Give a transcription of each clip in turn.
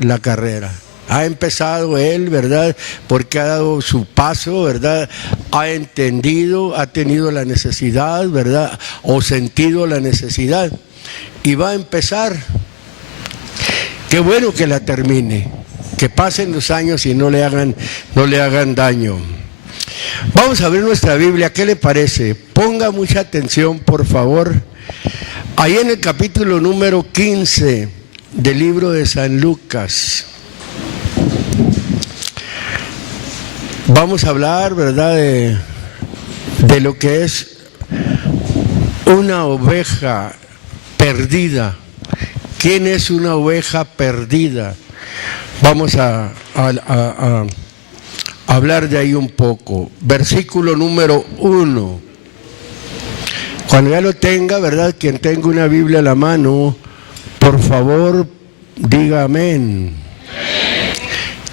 la carrera. Ha empezado él, ¿verdad? Porque ha dado su paso, ¿verdad? Ha entendido, ha tenido la necesidad, ¿verdad? O sentido la necesidad. Y va a empezar. Qué bueno que la termine. Que pasen los años y no le hagan daño. Vamos a abrir nuestra Biblia, ¿qué le parece? Ponga mucha atención, por favor. Ahí en el capítulo número 15 del libro de San Lucas. Vamos a hablar, ¿verdad?, de lo que es una oveja perdida. ¿Quién es una oveja perdida? Vamos a hablar de ahí un poco. Versículo número 1. Cuando ya lo tenga, ¿verdad?, quien tenga una Biblia a la mano, por favor, diga amén.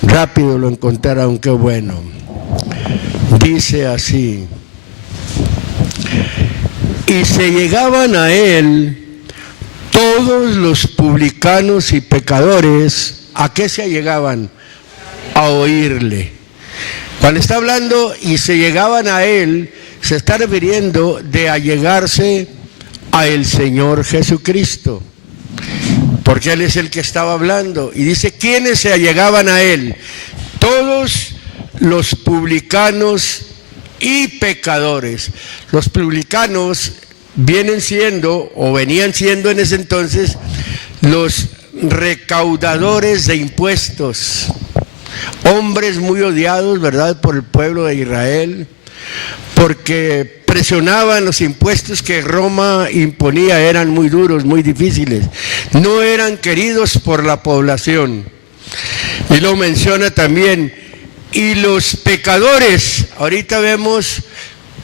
Rápido lo encontraron, qué bueno. Dice así: y se llegaban a él todos los publicanos y pecadores. ¿A qué se allegaban? A oírle. Cuando está hablando y se llegaban a él, se está refiriendo de allegarse a el Señor Jesucristo, porque él es el que estaba hablando. Y dice, ¿quiénes se allegaban a él? Todos los publicanos y pecadores. Los publicanos vienen siendo, o venían siendo en ese entonces, los recaudadores de impuestos, hombres muy odiados, ¿verdad?, por el pueblo de Israel, porque presionaban los impuestos que Roma imponía, eran muy duros, muy difíciles, no eran queridos por la población. Y lo menciona también, y los pecadores. Ahorita vemos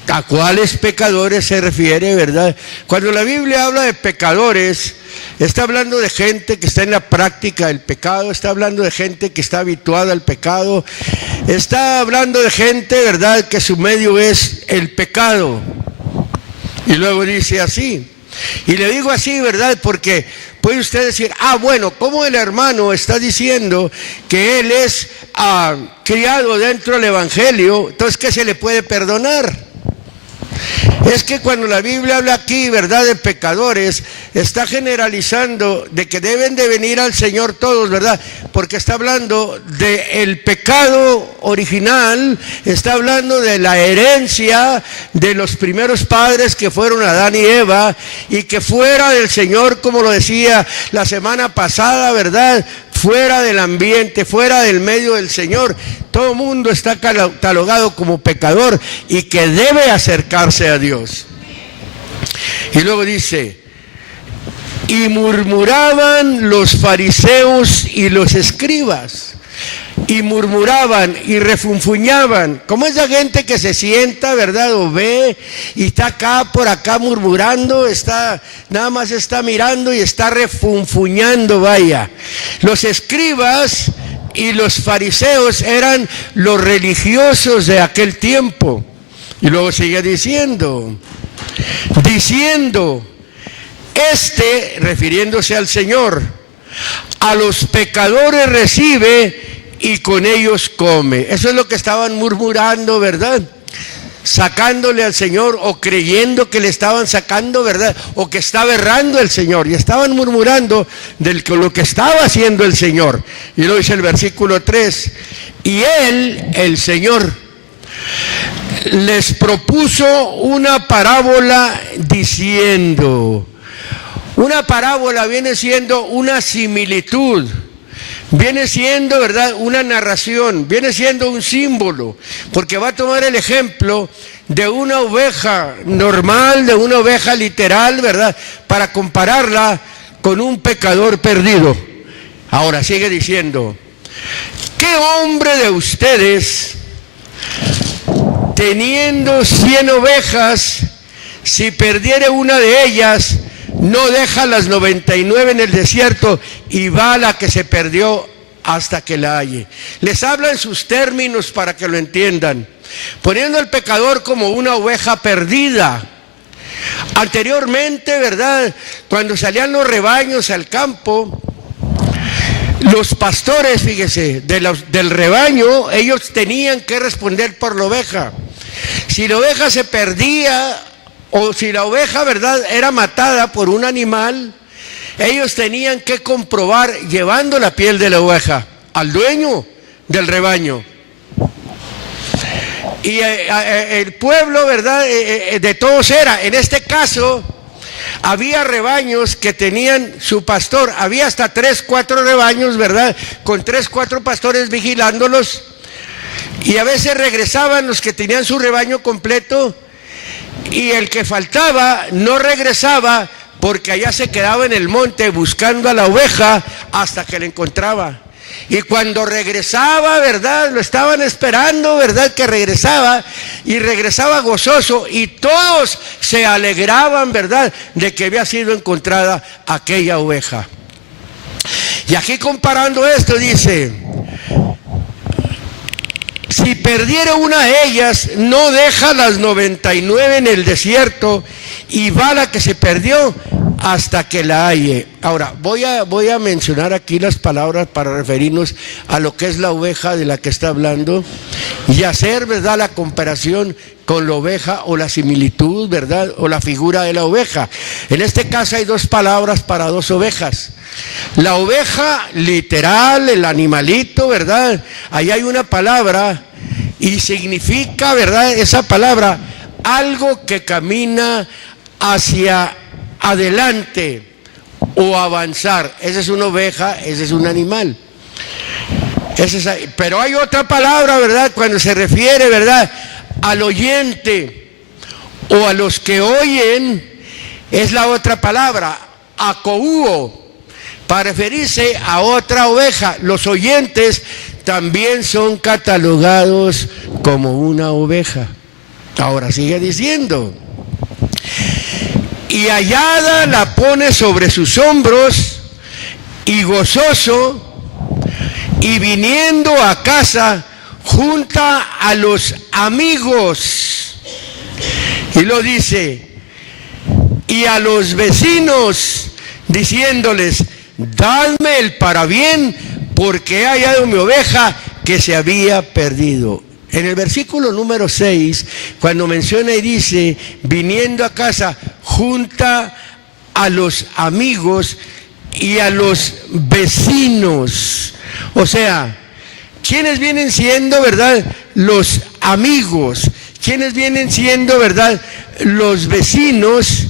a cuáles pecadores se refiere, ¿verdad? Cuando la Biblia habla de pecadores, está hablando de gente que está en la práctica del pecado, está hablando de gente que está habituada al pecado, está hablando de gente, ¿verdad?, que su medio es el pecado. Y luego dice así, y le digo así, ¿verdad?, porque puede usted decir, bueno, ¿cómo el hermano está diciendo que él es criado dentro del Evangelio? Entonces, ¿qué se le puede perdonar? Es que cuando la Biblia habla aquí, ¿verdad?, de pecadores, está generalizando de que deben de venir al Señor todos, ¿verdad? Porque está hablando del pecado original, está hablando de la herencia de los primeros padres que fueron Adán y Eva, y que fuera del Señor, como lo decía la semana pasada, ¿verdad?, fuera del ambiente, fuera del medio del Señor, todo el mundo está catalogado como pecador y que debe acercarse a Dios. Y luego dice, y murmuraban los fariseos y los escribas. Y murmuraban y refunfuñaban, como esa gente que se sienta, ¿verdad?, o ve y está acá por acá murmurando, nada más está mirando y está refunfuñando, vaya. Los escribas y los fariseos eran los religiosos de aquel tiempo. Y luego sigue diciendo, refiriéndose al Señor, a los pecadores recibe y con ellos come. Eso es lo que estaban murmurando, ¿verdad?, sacándole al Señor, o creyendo que le estaban sacando, ¿verdad?, o que estaba errando el Señor, y estaban murmurando de lo que estaba haciendo el Señor. Y lo dice el versículo 3, y él, el Señor, les propuso una parábola diciendo. Una parábola viene siendo una similitud, viene siendo, ¿verdad?, una narración, viene siendo un símbolo, porque va a tomar el ejemplo de una oveja normal, de una oveja literal, ¿verdad?, para compararla con un pecador perdido. Ahora sigue diciendo, ¿qué hombre de ustedes, teniendo 100 ovejas, si perdiere una de ellas, no deja las 99 en el desierto y va a la que se perdió hasta que la halle? Les habla en sus términos para que lo entiendan, poniendo al pecador como una oveja perdida. Anteriormente, ¿verdad?, cuando salían los rebaños al campo, Los pastores, fíjese, del rebaño, ellos tenían que responder por la oveja. Si la oveja se perdía, o si la oveja, ¿verdad?, era matada por un animal, ellos tenían que comprobar llevando la piel de la oveja al dueño del rebaño. Y el pueblo, ¿verdad?, de todos era. En este caso, había rebaños que tenían su pastor. Había hasta 3, 4 rebaños, ¿verdad?, con 3, 4 pastores vigilándolos. Y a veces regresaban los que tenían su rebaño completo, y el que faltaba no regresaba, porque allá se quedaba en el monte buscando a la oveja hasta que la encontraba. Y cuando regresaba, ¿verdad?, lo estaban esperando, ¿verdad?, que regresaba, y regresaba gozoso, y todos se alegraban, ¿verdad?, de que había sido encontrada aquella oveja. Y aquí, comparando esto, dice: si perdiera una de ellas, no deja las 99 en el desierto y va a la que se perdió hasta que la halle. Ahora, voy a mencionar aquí las palabras para referirnos a lo que es la oveja de la que está hablando y hacer, ¿verdad?, la comparación con la oveja, o la similitud, ¿verdad?, o la figura de la oveja. En este caso hay 2 palabras para 2 ovejas. La oveja literal, el animalito, ¿verdad? Ahí hay una palabra y significa, ¿verdad?, esa palabra, algo que camina hacia adelante o avanzar. Esa es una oveja, ese es un animal. Pero hay otra palabra, ¿verdad?, cuando se refiere, ¿verdad?, al oyente o a los que oyen, es la otra palabra, acouo, para referirse a otra oveja. Los oyentes también son catalogados como una oveja. Ahora sigue diciendo: y hallada la pone sobre sus hombros, y gozoso, y viniendo a casa, junta a los amigos. Y lo dice: y a los vecinos, diciéndoles: dadme el parabién, porque he hallado mi oveja que se había perdido. En el versículo número 6, cuando menciona y dice, viniendo a casa, junta a los amigos y a los vecinos. O sea, ¿quiénes vienen siendo, verdad, los amigos? ¿Quiénes vienen siendo, verdad, los vecinos?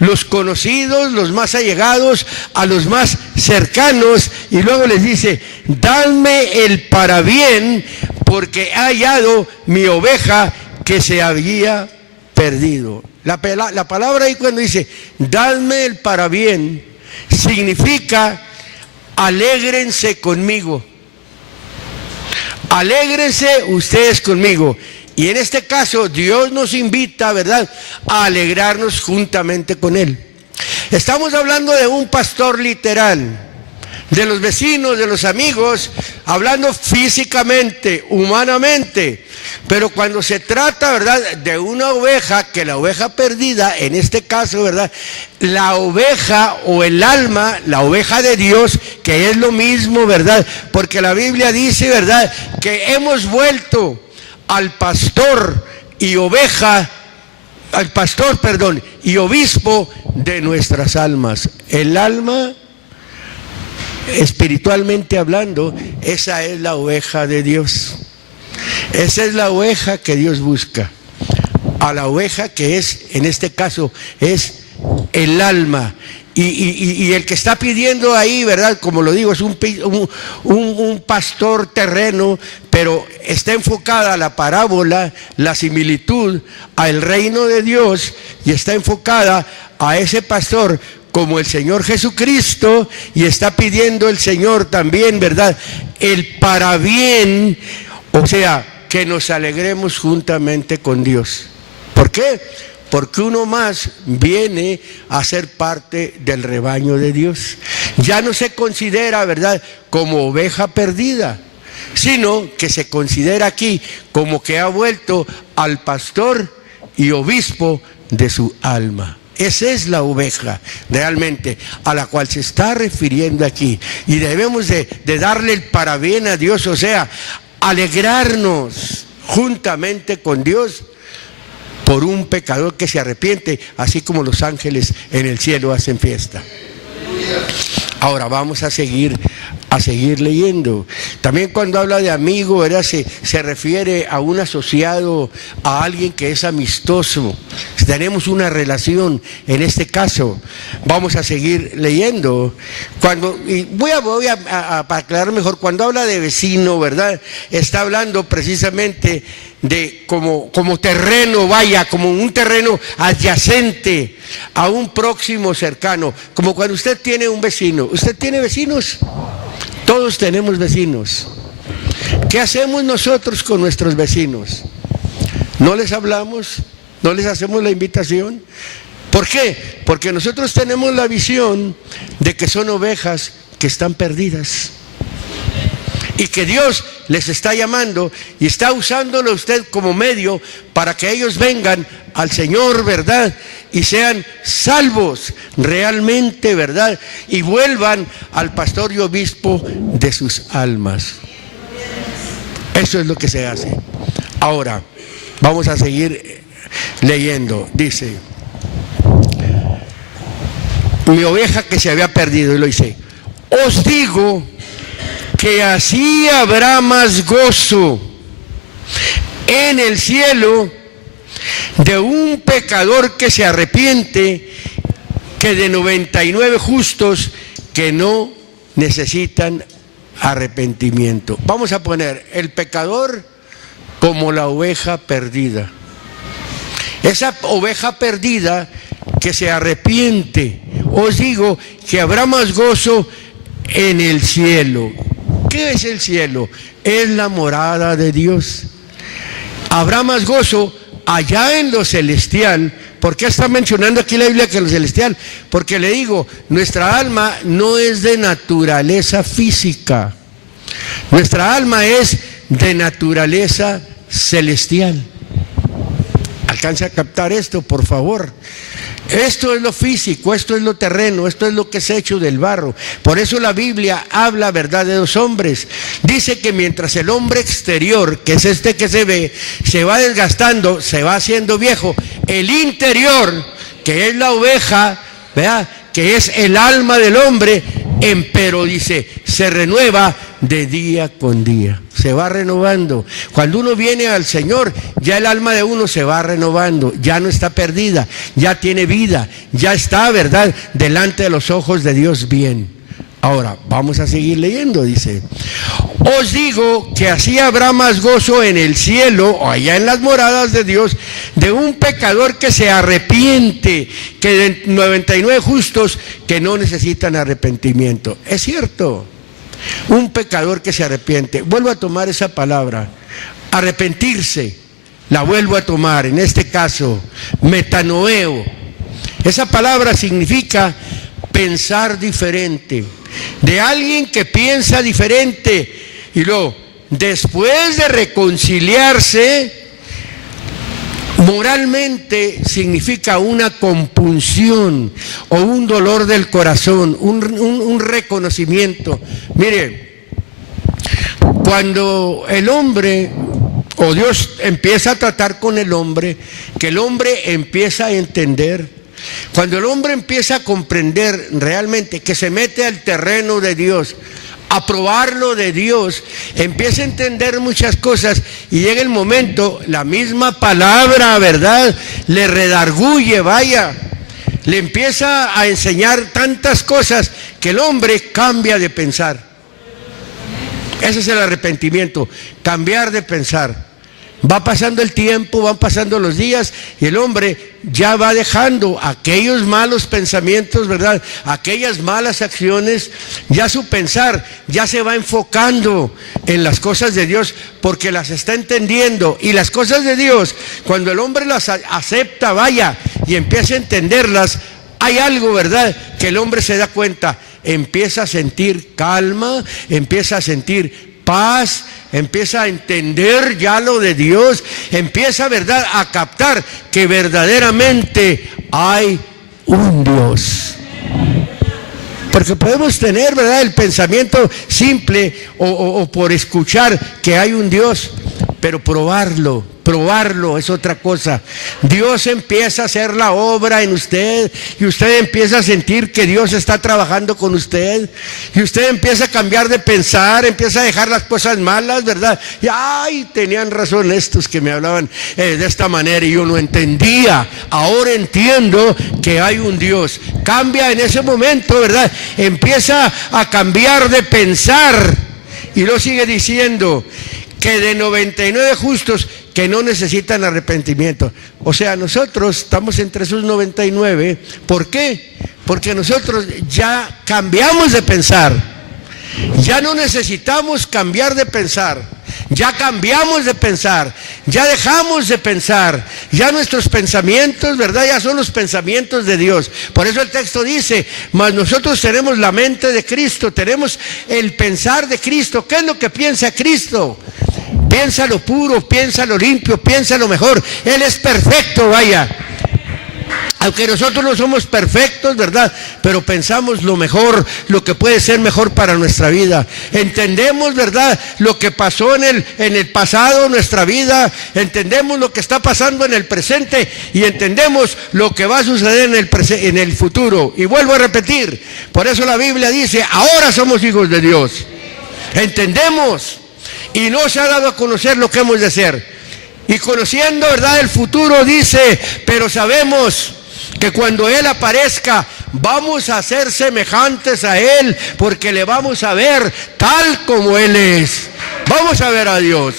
Los conocidos, los más allegados, a los más cercanos. Y luego les dice: dadme el parabién, porque he hallado mi oveja que se había perdido. La palabra ahí, cuando dice dadme el parabién, significa alégrense conmigo. Alégrense ustedes conmigo. Y en este caso Dios nos invita, ¿verdad?, a alegrarnos juntamente con Él. Estamos hablando de un pastor literal, de los vecinos, de los amigos, hablando físicamente, humanamente. Pero cuando se trata, ¿verdad?, de una oveja, que la oveja perdida, en este caso, ¿verdad?, la oveja o el alma, la oveja de Dios, que es lo mismo, ¿verdad?, porque la Biblia dice, ¿verdad?, que hemos vuelto al pastor y oveja, al pastor, perdón, y obispo de nuestras almas. El alma, espiritualmente hablando, esa es la oveja de Dios. Esa es la oveja que Dios busca. A la oveja que es, en este caso, es el alma. Y el que está pidiendo ahí, ¿verdad?, como lo digo, es un pastor terreno, pero está enfocada la parábola, la similitud al reino de Dios, y está enfocada a ese pastor como el Señor Jesucristo, y está pidiendo el Señor también, ¿verdad?, el parabién, o sea, que nos alegremos juntamente con Dios. ¿Por qué? Porque uno más viene a ser parte del rebaño de Dios. Ya no se considera, ¿verdad?, como oveja perdida, sino que se considera aquí como que ha vuelto al pastor y obispo de su alma. Esa es la oveja realmente a la cual se está refiriendo aquí. Y debemos de darle el parabén a Dios, o sea, alegrarnos juntamente con Dios por un pecador que se arrepiente, así como los ángeles en el cielo hacen fiesta. Ahora vamos a seguir leyendo. También cuando habla de amigo, ¿verdad? Se refiere a un asociado, a alguien que es amistoso. Tenemos una relación en este caso. Vamos a seguir leyendo. Voy a aclarar mejor, cuando habla de vecino, ¿verdad? Está hablando precisamente de como terreno, como un terreno adyacente a un próximo cercano, como cuando usted tiene un vecino. ¿Usted tiene vecinos? Todos tenemos vecinos. ¿Qué hacemos nosotros con nuestros vecinos? ¿No les hablamos? ¿No les hacemos la invitación? ¿Por qué? Porque nosotros tenemos la visión de que son ovejas que están perdidas y que Dios les está llamando y está usándolo a usted como medio para que ellos vengan al Señor, ¿verdad? Y sean salvos realmente, ¿verdad? Y vuelvan al pastor y obispo de sus almas. Eso es lo que se hace. Ahora, vamos a seguir leyendo. Dice, mi oveja que se había perdido, y lo dice, os digo que así habrá más gozo en el cielo de un pecador que se arrepiente que de 99 justos que no necesitan arrepentimiento. Vamos a poner el pecador como la oveja perdida. Esa oveja perdida que se arrepiente. Os digo que habrá más gozo en el cielo. ¿Qué es el cielo? Es la morada de Dios. Habrá más gozo allá en lo celestial. ¿Por qué está mencionando aquí la Biblia que lo celestial? Porque le digo, nuestra alma no es de naturaleza física. Nuestra alma es de naturaleza celestial. ¿Alcanza a captar esto, por favor? Esto es lo físico, esto es lo terreno, esto es lo que es hecho del barro. Por eso la Biblia habla, ¿verdad?, de dos hombres. Dice que mientras el hombre exterior, que es este que se ve, se va desgastando, se va haciendo viejo, el interior, que es la oveja, ¿verdad?, que es el alma del hombre, empero, dice, se renueva de día con día, se va renovando. Cuando uno viene al Señor, ya el alma de uno se va renovando, ya no está perdida, ya tiene vida, ya está, ¿verdad?, delante de los ojos de Dios bien. Ahora, vamos a seguir leyendo, dice, os digo que así habrá más gozo en el cielo, o allá en las moradas de Dios, de un pecador que se arrepiente, que de 99 justos que no necesitan arrepentimiento. Es cierto, un pecador que se arrepiente. Vuelvo a tomar esa palabra, arrepentirse, la vuelvo a tomar, en este caso, metanoeo. Esa palabra significa pensar diferente, de alguien que piensa diferente, y luego, después de reconciliarse, moralmente significa una compunción o un dolor del corazón, un reconocimiento. Mire, cuando el hombre o Dios empieza a tratar con el hombre, que el hombre empieza a entender, cuando el hombre empieza a comprender realmente que se mete al terreno de Dios, a probarlo de Dios, empieza a entender muchas cosas y llega el momento, la misma palabra, ¿verdad?, le redarguye, vaya, le empieza a enseñar tantas cosas que el hombre cambia de pensar. Ese es el arrepentimiento, cambiar de pensar. Va pasando el tiempo, van pasando los días y el hombre ya va dejando aquellos malos pensamientos, ¿verdad?, aquellas malas acciones, ya su pensar ya se va enfocando en las cosas de Dios porque las está entendiendo. Y las cosas de Dios, cuando el hombre las acepta, vaya, y empieza a entenderlas, hay algo, ¿verdad?, que el hombre se da cuenta, empieza a sentir calma, empieza a sentir paz, empieza a entender ya lo de Dios, empieza, ¿verdad?, a captar que verdaderamente hay un Dios. Porque podemos tener, ¿verdad?, el pensamiento simple o por escuchar que hay un Dios, pero probarlo es otra cosa. Dios empieza a hacer la obra en usted y usted empieza a sentir que Dios está trabajando con usted y usted empieza a cambiar de pensar, empieza a dejar las cosas malas, ¿verdad? Y ay, tenían razón estos que me hablaban de esta manera y yo no entendía. Ahora entiendo que hay un Dios. Cambia en ese momento, ¿verdad? Empieza a cambiar de pensar y lo sigue diciendo que de 99 justos que no necesitan arrepentimiento. O sea, nosotros estamos entre esos 99. ¿Por qué? Porque nosotros ya cambiamos de pensar. Ya no necesitamos cambiar de pensar. Ya cambiamos de pensar. Ya dejamos de pensar. Ya nuestros pensamientos, ¿verdad?, ya son los pensamientos de Dios. Por eso el texto dice, mas nosotros tenemos la mente de Cristo, tenemos el pensar de Cristo. ¿Qué es lo que piensa Cristo? Piensa lo puro, piensa lo limpio, piensa lo mejor. Él es perfecto, vaya. Aunque nosotros no somos perfectos, ¿verdad?, pero pensamos lo mejor, lo que puede ser mejor para nuestra vida. Entendemos, ¿verdad?, lo que pasó en el pasado, nuestra vida. Entendemos lo que está pasando en el presente y entendemos lo que va a suceder en el futuro. Y vuelvo a repetir, por eso la Biblia dice, ahora somos hijos de Dios. Entendemos. Y no se ha dado a conocer lo que hemos de hacer. Y conociendo, ¿verdad?, el futuro, dice, pero sabemos que cuando Él aparezca, vamos a ser semejantes a Él, porque le vamos a ver tal como Él es. Vamos a ver a Dios.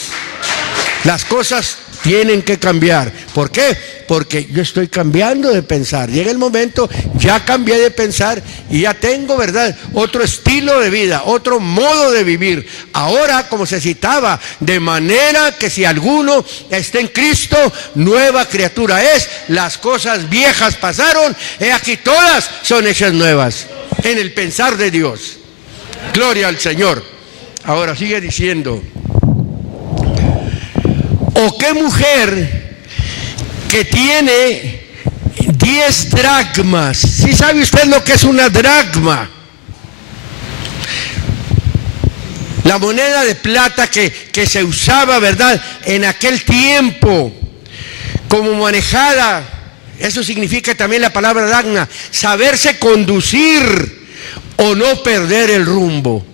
Las cosas tienen que cambiar. ¿Por qué? Porque yo estoy cambiando de pensar. Llega el momento, ya cambié de pensar y ya tengo, ¿verdad?, otro estilo de vida, otro modo de vivir. Ahora, como se citaba, de manera que si alguno está en Cristo, nueva criatura es. Las cosas viejas pasaron, he aquí todas son hechas nuevas. En el pensar de Dios. Gloria al Señor. Ahora sigue diciendo, ¿o qué mujer que tiene 10 dracmas? ¿Sí sabe usted lo que es una dracma? La moneda de plata que se usaba, ¿verdad?, en aquel tiempo como manejada. Eso significa también la palabra dracma, saberse conducir o no perder el rumbo.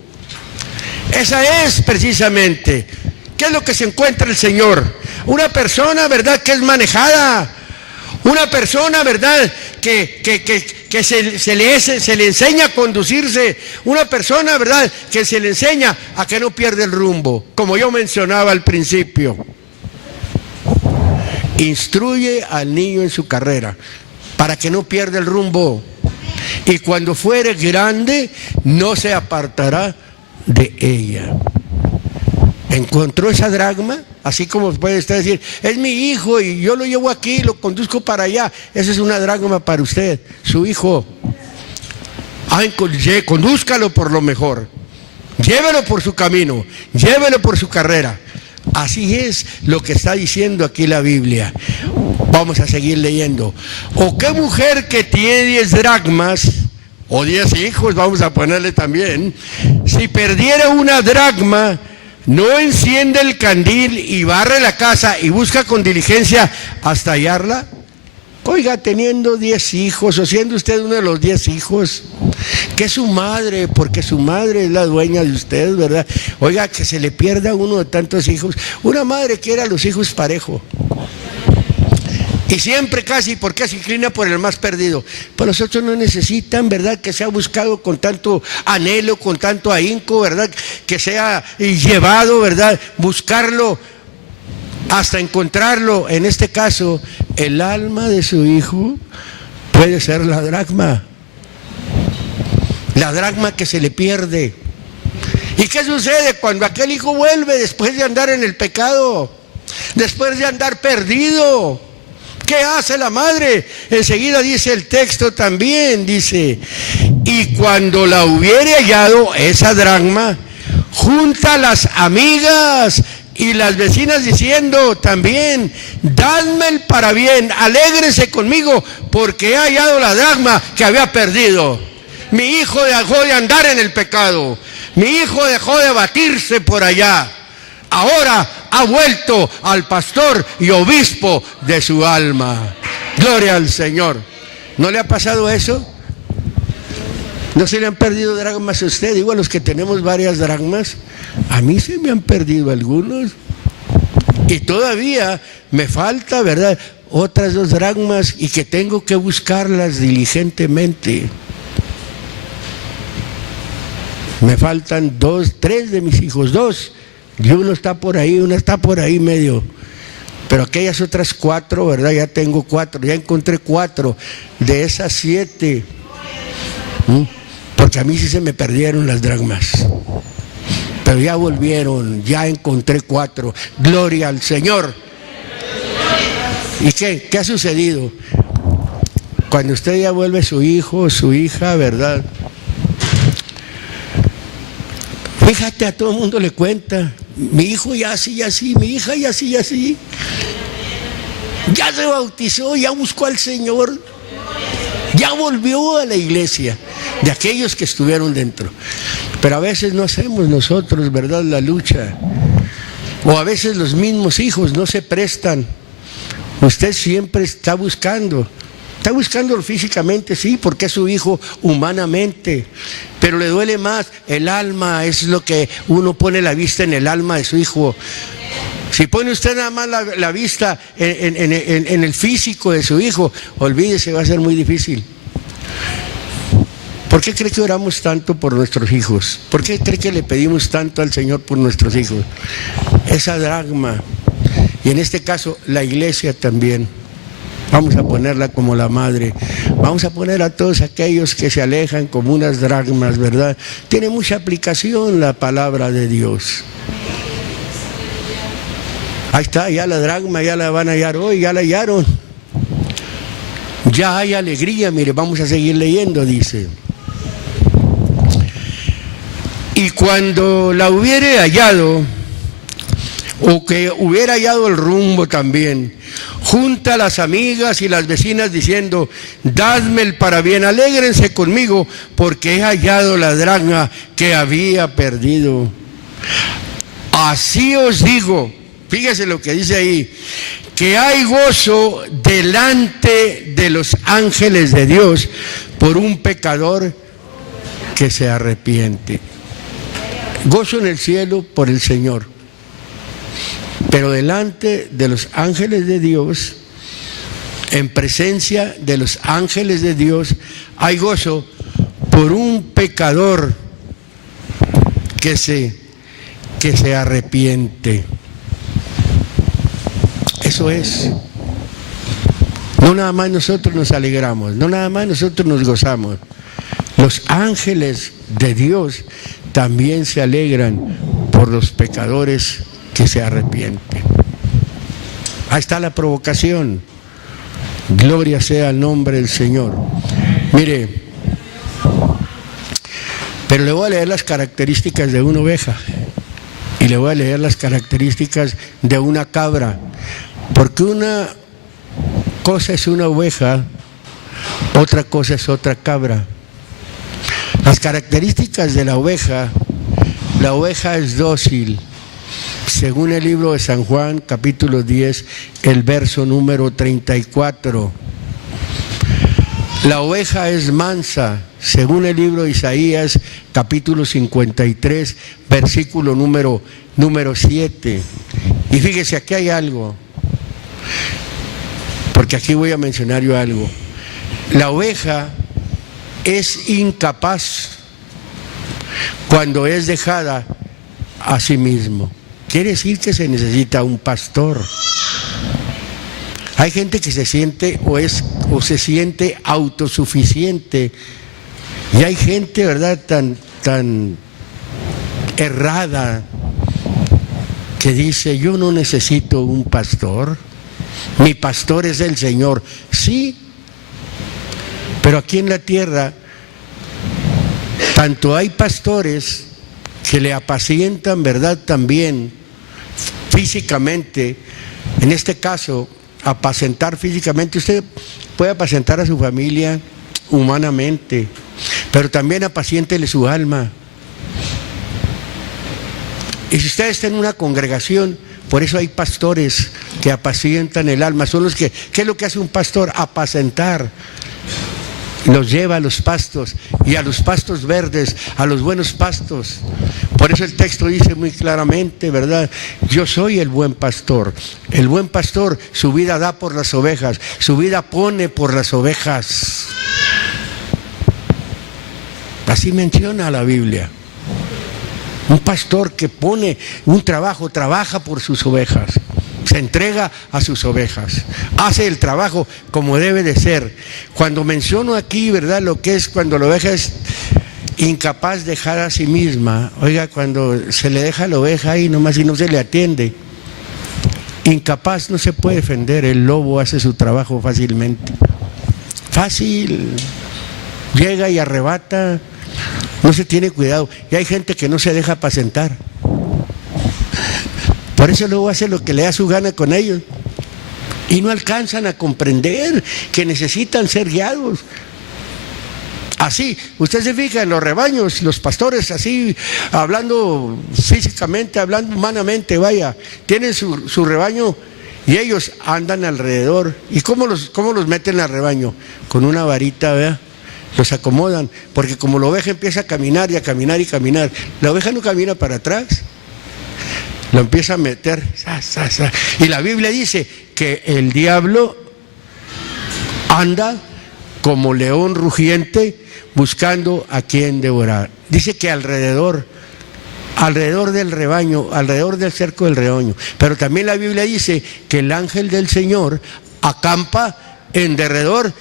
Esa es precisamente. ¿Qué es lo que se encuentra el Señor? Una persona, ¿verdad?, que es manejada. Una persona, ¿verdad?, que se le enseña a conducirse. Una persona, ¿verdad?, que se le enseña a que no pierda el rumbo. Como yo mencionaba al principio. Instruye al niño en su carrera para que no pierda el rumbo. Y cuando fuere grande, no se apartará de ella. ¿Encontró esa dracma? Así como puede usted decir, es mi hijo y yo lo llevo aquí, lo conduzco para allá. Esa es una dracma para usted, su hijo. Condúzcalo por lo mejor. Llévelo por su camino, llévelo por su carrera. Así es lo que está diciendo aquí la Biblia. Vamos a seguir leyendo. ¿O qué mujer que tiene 10 dracmas, o 10 hijos, vamos a ponerle también, si perdiera una dracma, no enciende el candil y barre la casa y busca con diligencia hasta hallarla? Oiga, teniendo 10 hijos, o siendo usted uno de los 10 hijos, que es su madre, porque su madre es la dueña de usted, ¿verdad? Oiga, que se le pierda uno de tantos hijos. Una madre quiere a los hijos parejo. Y siempre casi, porque se inclina por el más perdido. Pero los otros no necesitan, ¿verdad?, que sea buscado con tanto anhelo, con tanto ahínco, ¿verdad?, que sea llevado, ¿verdad?, buscarlo hasta encontrarlo. En este caso, el alma de su hijo puede ser la dracma que se le pierde. ¿Y qué sucede cuando aquel hijo vuelve después de andar en el pecado, después de andar perdido? ¿Qué hace la madre? Enseguida dice el texto también, dice, y cuando la hubiere hallado esa dracma, junta a las amigas Y las vecinas diciendo también, dadme el parabién, alégrese conmigo, porque he hallado la dracma que había perdido. Mi hijo dejó de andar en el pecado, mi hijo dejó de batirse por allá. Ahora ha vuelto al pastor y obispo de su alma. Gloria al Señor. ¿No le ha pasado eso? ¿No se le han perdido dracmas a usted? Digo, a los que tenemos varias dracmas, a mí se me han perdido algunos. Y todavía me falta, ¿verdad?, otras 2 dracmas y que tengo que buscarlas diligentemente. Me faltan 3 de mis hijos, 2. Y uno está por ahí, una está por ahí medio. Pero aquellas otras 4, ¿verdad? Ya tengo 4, ya encontré 4 de esas 7. Porque a mí sí se me perdieron las dracmas. Pero ya volvieron, ya encontré 4. Gloria al Señor. ¿Y qué ha sucedido? Cuando usted ya vuelve su hijo, su hija, ¿verdad? Fíjate, a todo el mundo le cuenta, mi hijo ya así, mi hija ya así. Ya se bautizó, ya buscó al Señor, ya volvió a la iglesia, de aquellos que estuvieron dentro. Pero a veces no hacemos nosotros, ¿verdad?, la lucha. O a veces los mismos hijos no se prestan. Usted siempre está buscándolo físicamente, sí, porque es su hijo humanamente, pero le duele más el alma. Es lo que uno pone la vista en el alma de su hijo. Si pone usted nada más la vista en el físico de su hijo, olvídese, va a ser muy difícil. ¿Por qué cree que oramos tanto por nuestros hijos? ¿Por qué cree que le pedimos tanto al Señor por nuestros hijos? Esa dracma, y en este caso la iglesia también. Vamos a ponerla como la madre. Vamos a poner a todos aquellos que se alejan como unas dracmas, ¿verdad? Tiene mucha aplicación la palabra de Dios. Ahí está, ya la dracma, ya la van a hallar hoy, ya la hallaron. Ya hay alegría, mire, vamos a seguir leyendo, dice. Y cuando la hubiere hallado, o que hubiera hallado el rumbo también, junta a las amigas y las vecinas diciendo, dadme el parabién, alégrense conmigo, porque he hallado la dracma que había perdido. Así os digo, fíjese lo que dice ahí, que hay gozo delante de los ángeles de Dios por un pecador que se arrepiente. Gozo en el cielo por el Señor. Pero delante de los ángeles de Dios, en presencia de los ángeles de Dios, hay gozo por un pecador que se arrepiente. Eso es. No nada más nosotros nos alegramos, no nada más nosotros nos gozamos. Los ángeles de Dios también se alegran por los pecadores que se arrepiente. Ahí está la provocación. Gloria sea el nombre del Señor. Mire, pero le voy a leer las características de una oveja y le voy a leer las características de una cabra, porque una cosa es una oveja, otra cosa es otra cabra. Las características de la oveja es dócil. Según el libro de San Juan, capítulo 10, el verso número 34. La oveja es mansa, según el libro de Isaías, capítulo 53, versículo número 7. Y fíjese, aquí hay algo, porque aquí voy a mencionar yo algo. La oveja es incapaz cuando es dejada a sí mismo. Quiere decir que se necesita un pastor. Hay gente que se siente o se siente autosuficiente, y hay gente, ¿verdad?, tan errada, que dice, yo no necesito un pastor, mi pastor es el Señor. Sí, pero aquí en la tierra tanto hay pastores que le apacientan, ¿verdad?, también físicamente, en este caso, apacentar físicamente, usted puede apacentar a su familia humanamente, pero también apaciéntele su alma. Y si usted está en una congregación, por eso hay pastores que apacientan el alma, son los que, ¿qué es lo que hace un pastor? Apacentar. Los lleva a los pastos, y a los pastos verdes, a los buenos pastos. Por eso el texto dice muy claramente, ¿verdad? Yo soy el buen pastor. El buen pastor su vida da por las ovejas, su vida pone por las ovejas. Así menciona la Biblia. Un pastor que pone un trabajo, trabaja por sus ovejas. Se entrega a sus ovejas, hace el trabajo como debe de ser. Cuando menciono aquí, ¿verdad?, lo que es cuando la oveja es incapaz de dejar a sí misma, oiga, cuando se le deja a la oveja ahí nomás y no se le atiende, incapaz, no se puede defender. El lobo hace su trabajo fácilmente, fácil, llega y arrebata, no se tiene cuidado. Y hay gente que no se deja apacentar. Por eso luego hace lo que le da su gana con ellos. Y no alcanzan a comprender que necesitan ser guiados. Así, usted se fija en los rebaños, los pastores así, hablando físicamente, hablando humanamente, vaya, tienen su rebaño y ellos andan alrededor. ¿Y cómo los meten al rebaño? Con una varita, ¿verdad? Los acomodan, porque como la oveja empieza a caminar y a caminar y caminar, la oveja no camina para atrás. Lo empieza a meter, y la Biblia dice que el diablo anda como león rugiente buscando a quien devorar. Dice que alrededor del rebaño, alrededor del cerco del rebaño. Pero también la Biblia dice que el ángel del Señor acampa en derredor,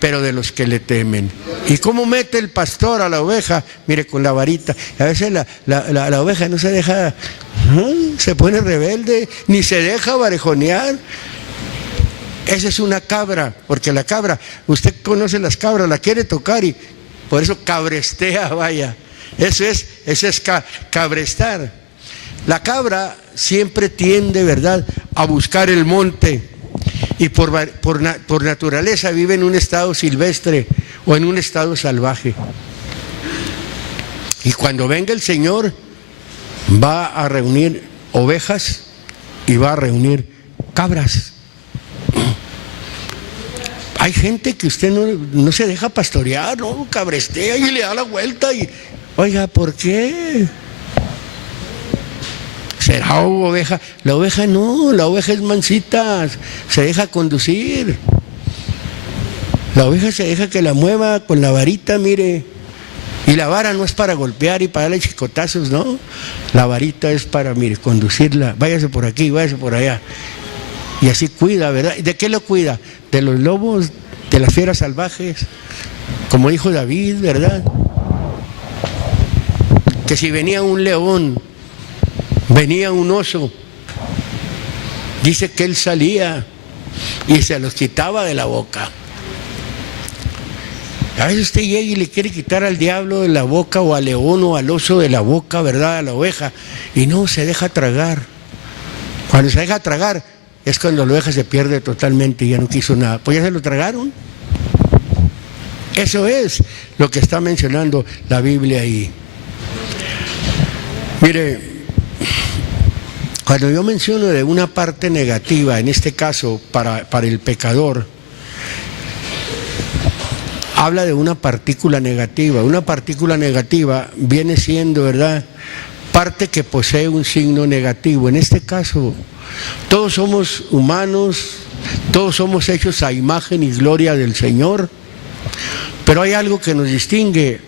pero de los que le temen. ¿Y cómo mete el pastor a la oveja? Mire, con la varita. A veces la oveja no se deja, se pone rebelde, ni se deja barejonear. Esa es una cabra, porque la cabra, usted conoce las cabras, la quiere tocar y por eso cabrestea, vaya. Eso es cabrestar. La cabra siempre tiende, ¿verdad?, a buscar el monte. Y por naturaleza vive en un estado silvestre o en un estado salvaje. Y cuando venga el Señor, va a reunir ovejas y va a reunir cabras. Hay gente que usted no se deja pastorear, no, cabrestea y le da la vuelta y, oiga, ¿por qué? ¿Será oveja? La oveja no, la oveja es mansita, se deja conducir. La oveja se deja que la mueva con la varita, mire. Y la vara no es para golpear y para darle chicotazos, no. La varita es para, mire, conducirla. Váyase por aquí, váyase por allá. Y así cuida, ¿verdad? ¿De qué lo cuida? De los lobos, de las fieras salvajes, como dijo David, ¿verdad? Que si venía un león, venía un oso, dice que él salía y se los quitaba de la boca. A veces usted llega y le quiere quitar al diablo de la boca, o al león o al oso de la boca, ¿verdad?, a la oveja, y no, se deja tragar. Cuando se deja tragar es cuando la oveja se pierde totalmente y ya no quiso nada. Pues ya se lo tragaron. Eso es lo que está mencionando la Biblia ahí. Mire, cuando yo menciono de una parte negativa, en este caso para el pecador, habla de una partícula negativa. Una partícula negativa viene siendo, ¿verdad?, parte que posee un signo negativo. En este caso, todos somos humanos, todos somos hechos a imagen y gloria del Señor, pero hay algo que nos distingue.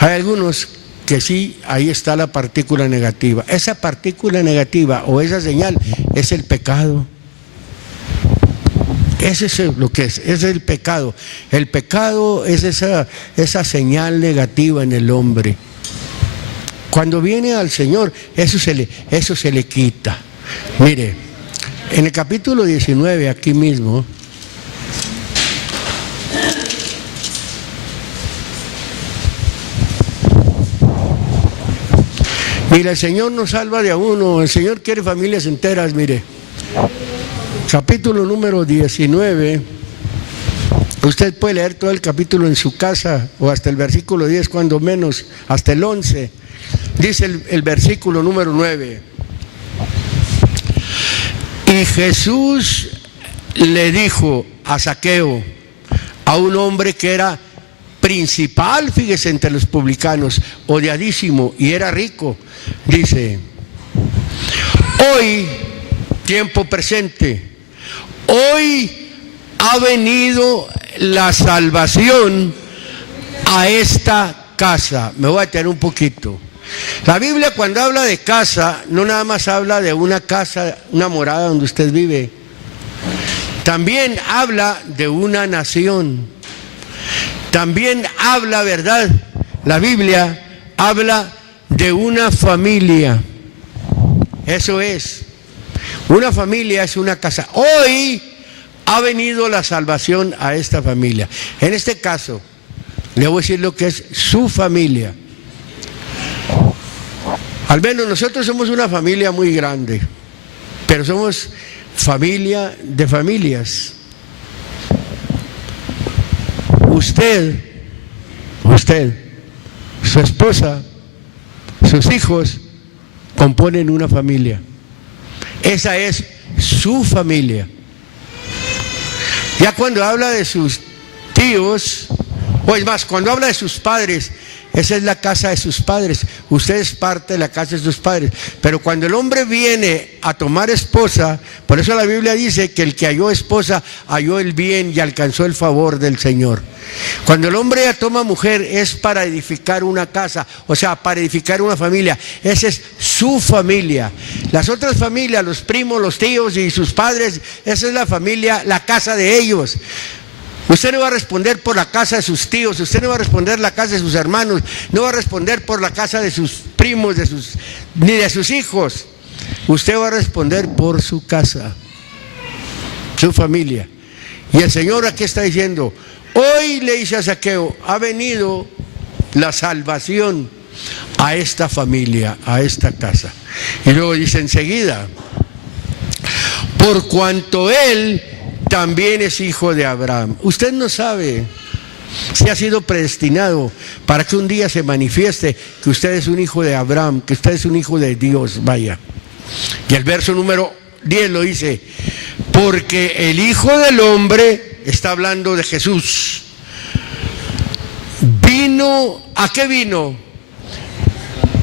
Hay algunos que sí, ahí está la partícula negativa. Esa partícula negativa o esa señal es el pecado. Ese es lo que es el pecado. El pecado es esa señal negativa en el hombre. Cuando viene al Señor, eso se le quita. Mire, en el capítulo 19, aquí mismo, Mira, el Señor no salva de a uno, el Señor quiere familias enteras, mire. Capítulo número 19, usted puede leer todo el capítulo en su casa, o hasta el versículo 10, cuando menos, hasta el 11. Dice el versículo número 9. Y Jesús le dijo a Zaqueo, a un hombre que era principal, fíjese, entre los publicanos, odiadísimo, y era rico, dice: hoy, tiempo presente, hoy ha venido la salvación a esta casa. Me voy a detener un poquito. La Biblia, cuando habla de casa, no nada más habla de una casa, una morada donde usted vive. También habla de una nación. También habla, ¿verdad? La Biblia habla de una familia. Eso es. Una familia es una casa. Hoy ha venido la salvación a esta familia. En este caso, le voy a decir lo que es su familia. Al menos nosotros somos una familia muy grande, pero somos familia de familias. Usted, su esposa, sus hijos componen una familia. Esa es su familia. Ya cuando habla de sus tíos, o es más, cuando habla de sus padres, esa es la casa de sus padres. Usted es parte de la casa de sus padres. Pero cuando el hombre viene a tomar esposa, por eso la Biblia dice que el que halló esposa halló el bien y alcanzó el favor del Señor. Cuando el hombre ya toma mujer es para edificar una casa, o sea, para edificar una familia. Esa es su familia. Las otras familias, los primos, los tíos y sus padres, esa es la familia, la casa de ellos. Usted no va a responder por la casa de sus tíos, usted no va a responder por la casa de sus hermanos, no va a responder por la casa de sus primos, ni de sus hijos. Usted va a responder por su casa, su familia. Y el Señor aquí está diciendo: hoy, le dice a Zaqueo, ha venido la salvación a esta familia, a esta casa. Y luego dice enseguida: por cuanto él también es hijo de Abraham. Usted no sabe si ha sido predestinado para que un día se manifieste que usted es un hijo de Abraham, que usted es un hijo de Dios, vaya. Y el verso número 10 lo dice: porque el Hijo del Hombre, está hablando de Jesús, vino, ¿a qué vino?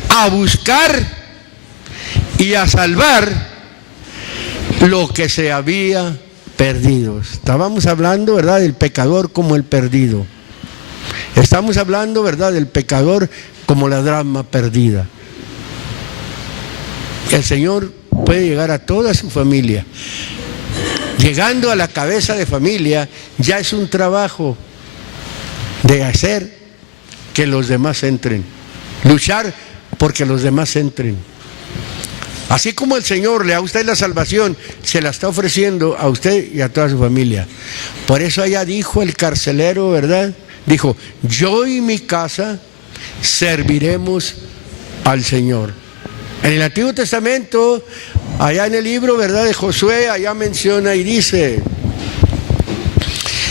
A buscar y a salvar lo que se había perdido. Estábamos hablando, ¿verdad?, del pecador como el perdido. Estamos hablando, ¿verdad?, del pecador como la dracma perdida. El Señor puede llegar a toda su familia. Llegando a la cabeza de familia, ya es un trabajo de hacer que los demás entren. Luchar porque los demás entren. Así como el Señor le da a usted la salvación, se la está ofreciendo a usted y a toda su familia. Por eso allá dijo el carcelero, ¿verdad? Dijo: yo y mi casa serviremos al Señor. En el Antiguo Testamento, allá en el libro, ¿verdad?, de Josué, allá menciona y dice: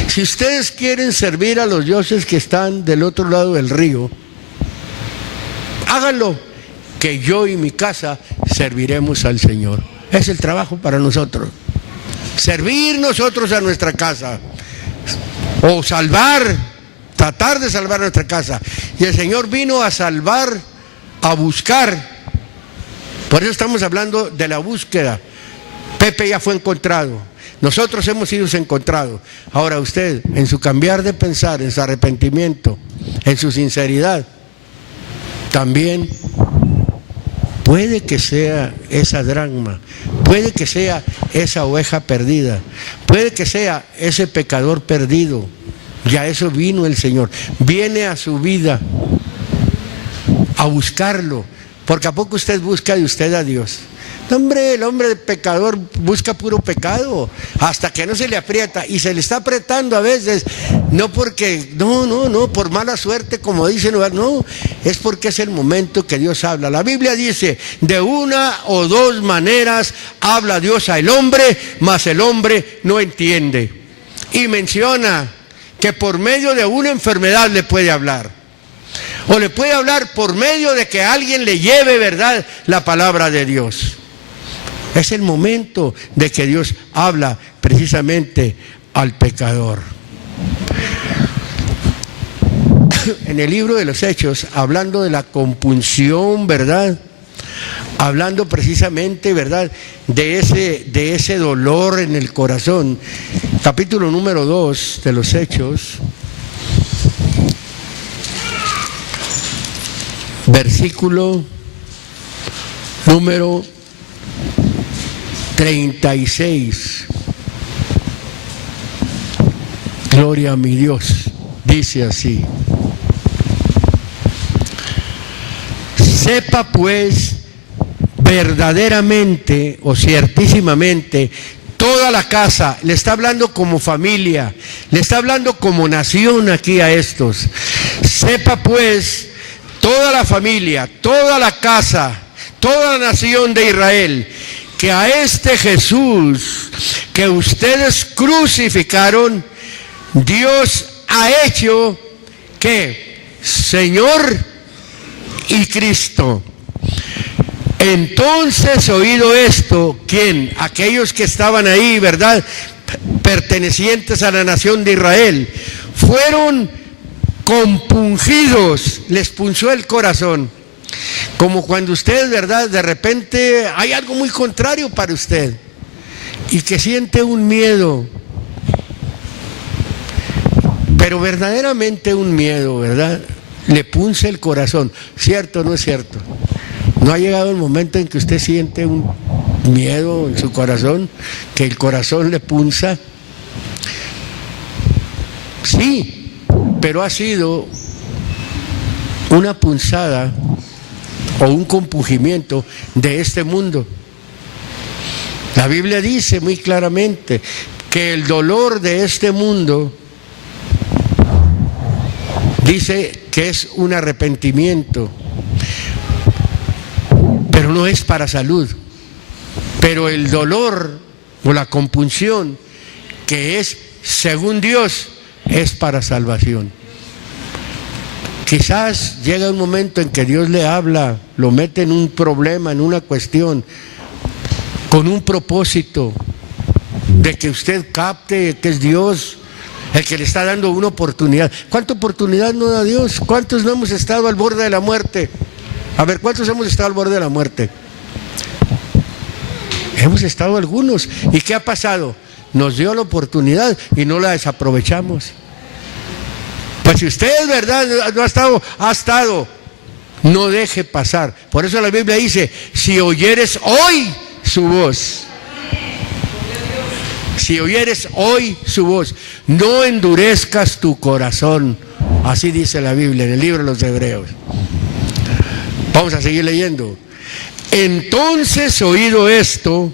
si ustedes quieren servir a los dioses que están del otro lado del río, háganlo, que yo y mi casa serviremos al Señor. Es el trabajo para nosotros. Servir nosotros a nuestra casa, o salvar, tratar de salvar nuestra casa. Y el Señor vino a salvar, a buscar. Por eso estamos hablando de la búsqueda. Pepe ya fue encontrado, nosotros hemos sido encontrados. Ahora usted, en su cambiar de pensar, en su arrepentimiento, en su sinceridad, también puede que sea esa dracma, puede que sea esa oveja perdida, puede que sea ese pecador perdido. Ya eso vino el Señor, viene a su vida a buscarlo, porque ¿a poco usted busca de usted a Dios? Hombre, el hombre pecador busca puro pecado, hasta que no se le aprieta, y se le está apretando a veces, no porque, no, por mala suerte, como dicen, no, es porque es el momento que Dios habla. La Biblia dice, de una o dos maneras habla Dios al hombre, mas el hombre no entiende. Y menciona que por medio de una enfermedad le puede hablar, o le puede hablar por medio de que alguien le lleve, ¿verdad?, la palabra de Dios. Es el momento de que Dios habla precisamente al pecador. En el libro de los Hechos, hablando de la compunción, ¿verdad?, hablando precisamente, ¿verdad?, de ese dolor en el corazón, capítulo número 2 de los Hechos, versículo número 36. Gloria a mi Dios. Dice así: sepa pues verdaderamente o ciertísimamente toda la casa, le está hablando como familia, le está hablando como nación aquí a estos. Sepa pues toda la familia, toda la casa, toda la nación de Israel, que a este Jesús que ustedes crucificaron, Dios ha hecho que Señor y Cristo. Entonces, oído esto, ¿quién? Aquellos que estaban ahí, ¿verdad?, pertenecientes a la nación de Israel, fueron compungidos, les punzó el corazón. Como cuando usted, ¿verdad?, de repente hay algo muy contrario para usted y que siente un miedo, pero verdaderamente un miedo, ¿verdad?, le punza el corazón. ¿Cierto o no es cierto? ¿No ha llegado el momento en que usted siente un miedo en su corazón, que el corazón le punza? Sí, pero ha sido una punzada o un compungimiento de este mundo. La Biblia dice muy claramente que el dolor de este mundo, dice que es un arrepentimiento, pero no es para salud. Pero el dolor o la compunción, que es según Dios, es para salvación. Quizás llega un momento en que Dios le habla, lo mete en un problema, en una cuestión, con un propósito de que usted capte que es Dios el que le está dando una oportunidad. ¿Cuánta oportunidad no da Dios? ¿Cuántos no hemos estado al borde de la muerte? A ver, ¿cuántos hemos estado al borde de la muerte? Hemos estado algunos. ¿Y qué ha pasado? Nos dio la oportunidad y no la desaprovechamos. Pues si usted, ¿verdad?, no ha estado, no deje pasar. Por eso la Biblia dice, si oyeres hoy su voz, si oyeres hoy su voz, no endurezcas tu corazón. Así dice la Biblia en el libro de los Hebreos. Vamos a seguir leyendo. Entonces, oído esto,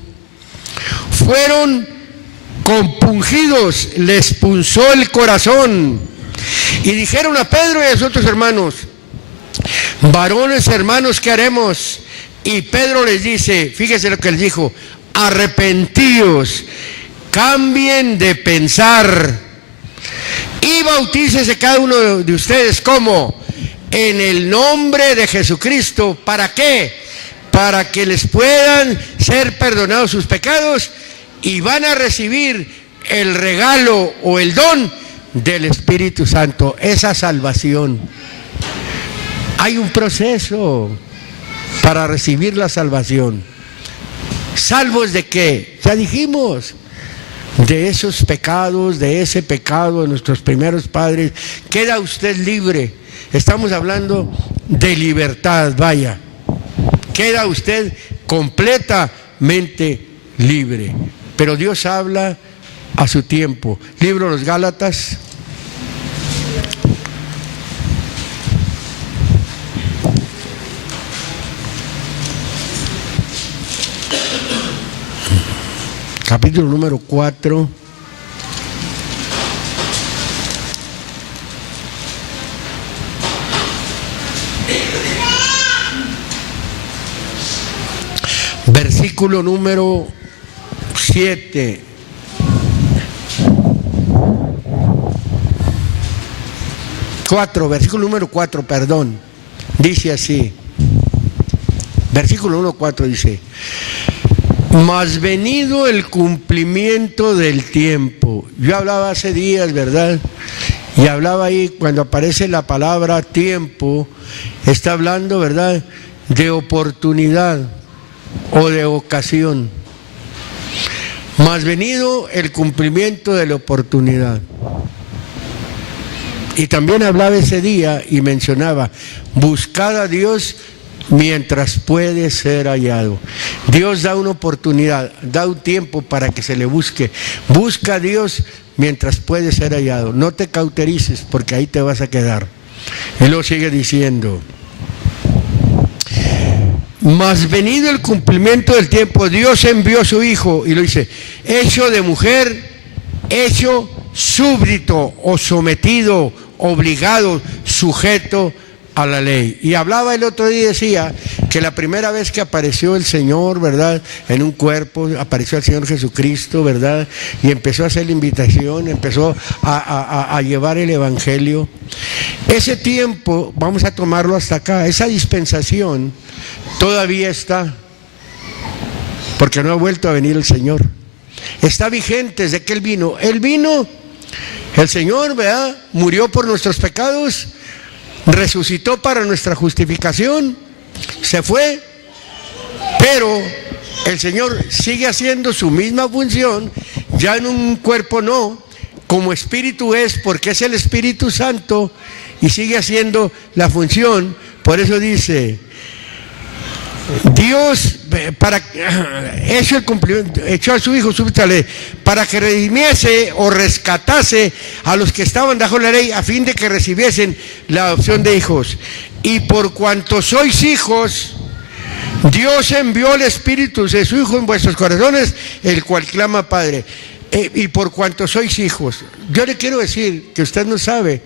fueron compungidos, les punzó el corazón. Y dijeron a Pedro y a sus otros hermanos, varones hermanos, ¿qué haremos? Y Pedro les dice, fíjese lo que les dijo, arrepentíos, cambien de pensar y bautícese cada uno de ustedes, ¿cómo? En el nombre de Jesucristo. ¿Para qué? Para que les puedan ser perdonados sus pecados y van a recibir el regalo o el don del Espíritu Santo, esa salvación. Hay un proceso para recibir la salvación. ¿Salvos de qué? Ya dijimos, de esos pecados, de ese pecado de nuestros primeros padres. Queda usted libre. Estamos hablando de libertad, vaya. Queda usted completamente libre. Pero Dios habla a su tiempo. Libro de los Gálatas. capítulo número 4. Versículo número 7. Versículo número 4, perdón. Dice así. Versículo 1:4 dice: mas venido el cumplimiento del tiempo. Yo hablaba hace días, ¿verdad? Y hablaba ahí, cuando aparece la palabra tiempo, está hablando, ¿verdad?, de oportunidad o de ocasión. Mas venido el cumplimiento de la oportunidad. Y también hablaba ese día y mencionaba: buscad a Dios mientras puede ser hallado. Dios da una oportunidad, da un tiempo para que se le busque. Busca a Dios mientras puede ser hallado. No te cauterices, porque ahí te vas a quedar. Y luego sigue diciendo: mas venido el cumplimiento del tiempo, Dios envió a su Hijo, y lo dice, hecho de mujer, hecho súbdito o sometido, obligado, sujeto a la ley. Y hablaba el otro día y decía que la primera vez que apareció el Señor, ¿verdad?, en un cuerpo, apareció el Señor Jesucristo, ¿verdad?, y empezó a hacer la invitación, empezó a llevar el Evangelio. Ese tiempo, vamos a tomarlo hasta acá, esa dispensación todavía está, porque no ha vuelto a venir el Señor. Está vigente desde que Él vino. Él vino, el Señor, ¿verdad?, murió por nuestros pecados, resucitó para nuestra justificación, se fue, pero el Señor sigue haciendo su misma función, ya en un cuerpo no, como espíritu es, porque es el Espíritu Santo, y sigue haciendo la función. Por eso dice, Dios hecho el cumplimiento, echó a su Hijo súbdito a la ley, para que redimiese o rescatase a los que estaban bajo la ley, a fin de que recibiesen la adopción de hijos. Y por cuanto sois hijos, Dios envió el Espíritu de su Hijo en vuestros corazones, el cual clama Padre. Y por cuanto sois hijos, yo le quiero decir que usted no sabe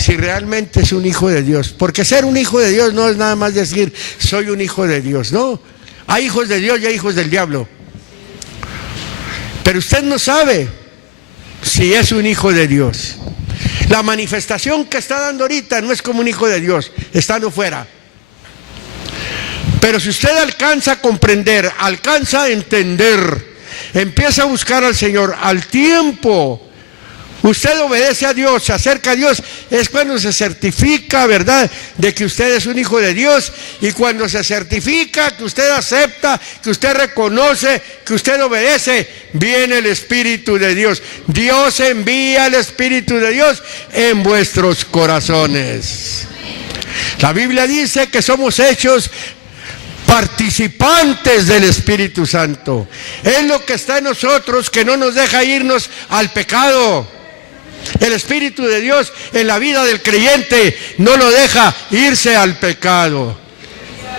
si realmente es un hijo de Dios, porque ser un hijo de Dios no es nada más decir soy un hijo de Dios, no. Hay hijos de Dios y hay hijos del diablo, pero usted no sabe si es un hijo de Dios. La manifestación que está dando ahorita no es como un hijo de Dios, estando fuera. Pero si usted alcanza a comprender, alcanza a entender, empieza a buscar al Señor, al tiempo, usted obedece a Dios, se acerca a Dios, es cuando se certifica, ¿verdad?, de que usted es un hijo de Dios. Y cuando se certifica, que usted acepta, que usted reconoce, que usted obedece, viene el Espíritu de Dios. Dios envía el Espíritu de Dios en vuestros corazones. La Biblia dice que somos hechos participantes del Espíritu Santo. Es lo que está en nosotros, que no nos deja irnos al pecado. El Espíritu de Dios en la vida del creyente no lo deja irse al pecado.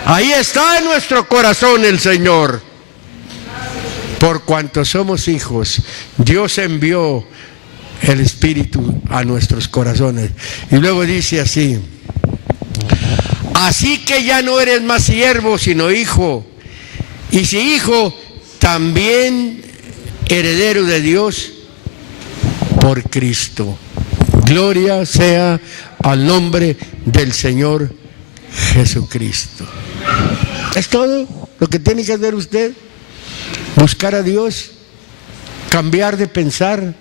Ahí está en nuestro corazón el Señor. Por cuanto somos hijos, Dios envió el Espíritu a nuestros corazones. Y luego dice así: así que ya no eres más siervo, sino hijo. Y si hijo, también heredero de Dios por Cristo. Gloria sea al nombre del Señor Jesucristo. Es todo lo que tiene que hacer usted. Buscar a Dios, cambiar de pensar.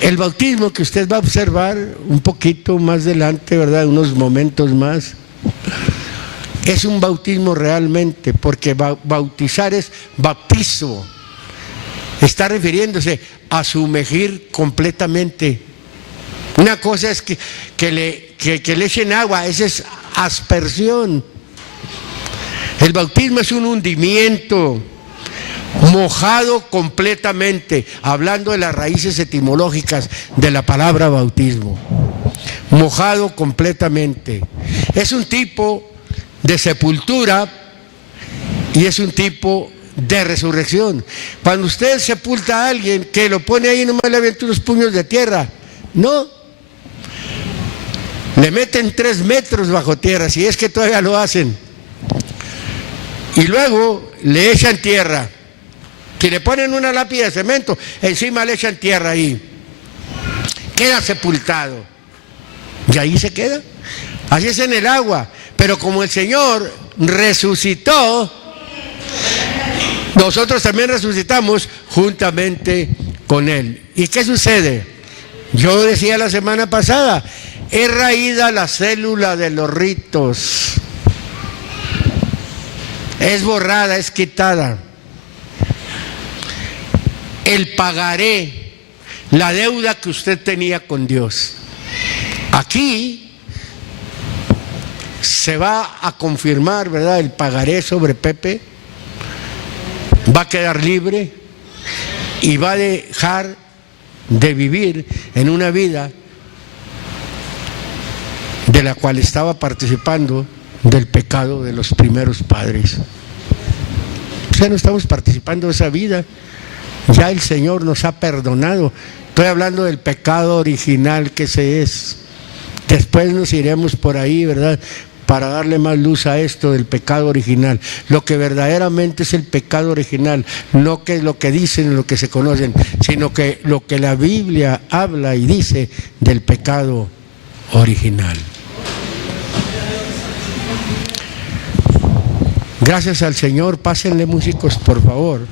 El bautismo que usted va a observar un poquito más adelante, ¿verdad?, unos momentos más, es un bautismo realmente, porque bautizar es bautismo. Está refiriéndose a sumergir completamente. Una cosa es que le echen agua, esa es aspersión. El bautismo es un hundimiento, mojado completamente, hablando de las raíces etimológicas de la palabra bautismo. Mojado completamente. Es un tipo de sepultura y es un tipo de resurrección. Cuando usted sepulta a alguien, que lo pone ahí, nomás le avienta unos puños de tierra. No. Le meten 3 metros bajo tierra, si es que todavía lo hacen. Y luego le echan tierra. Si le ponen una lápida de cemento, encima le echan tierra ahí. Queda sepultado. Y ahí se queda. Así es en el agua. Pero como el Señor resucitó, nosotros también resucitamos juntamente con Él. ¿Y qué sucede? Yo decía la semana pasada, es raída la célula de los ritos. Es borrada, es quitada. El pagaré, la deuda que usted tenía con Dios. Aquí se va a confirmar, ¿verdad?, el pagaré sobre Pepe. Va a quedar libre y va a dejar de vivir en una vida de la cual estaba participando del pecado de los primeros padres. O sea, no estamos participando de esa vida. Ya el Señor nos ha perdonado. Estoy hablando del pecado original que ese es. Después nos iremos por ahí, ¿verdad?, para darle más luz a esto del pecado original. Lo que verdaderamente es el pecado original, no que es lo que dicen, lo que se conocen, sino que lo que la Biblia habla y dice del pecado original. Gracias al Señor. Pásenle, músicos, por favor.